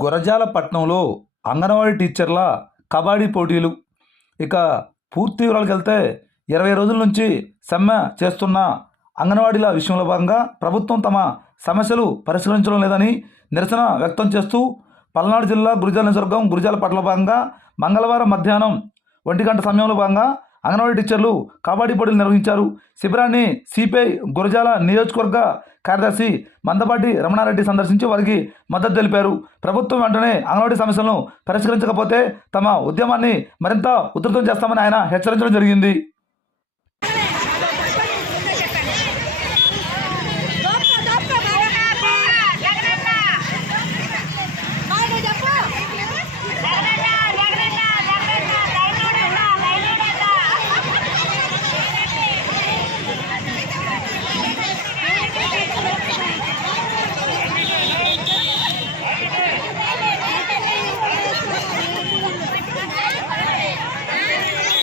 గురజాల పట్నంలో అంగన్వాడీ టీచర్ల కబడ్డీ పోటీలు. ఇక పూర్తి వివరాలకు వెళ్తే ఇరవై రోజుల నుంచి సమ్మె చేస్తున్న అంగన్వాడీల విషయంలో భాగంగా ప్రభుత్వం తమ సమస్యలు పరిష్కరించడం లేదని నిరసన వ్యక్తం చేస్తూ పల్నాడు జిల్లా గురిజాల నియోజకవర్గం గురిజాల పట్ల భాగంగా మంగళవారం మధ్యాహ్నం ఒంటి గంట సమయంలో భాగంగా అంగన్వాడీ టీచర్లు కబడ్డీ పోటీలు నిర్వహించారు. శిబిరాన్ని సిపిఐ గురజాల నియోజకవర్గ కార్యదర్శి మందపాటి రమణారెడ్డి సందర్శించి వారికి మద్దతు తెలిపారు. ప్రభుత్వం వెంటనే అంగన్వాడీ సమస్యలను పరిష్కరించకపోతే తమ ఉద్యమాన్ని మరింత ఉధృతం చేస్తామని ఆయన హెచ్చరించడం జరిగింది.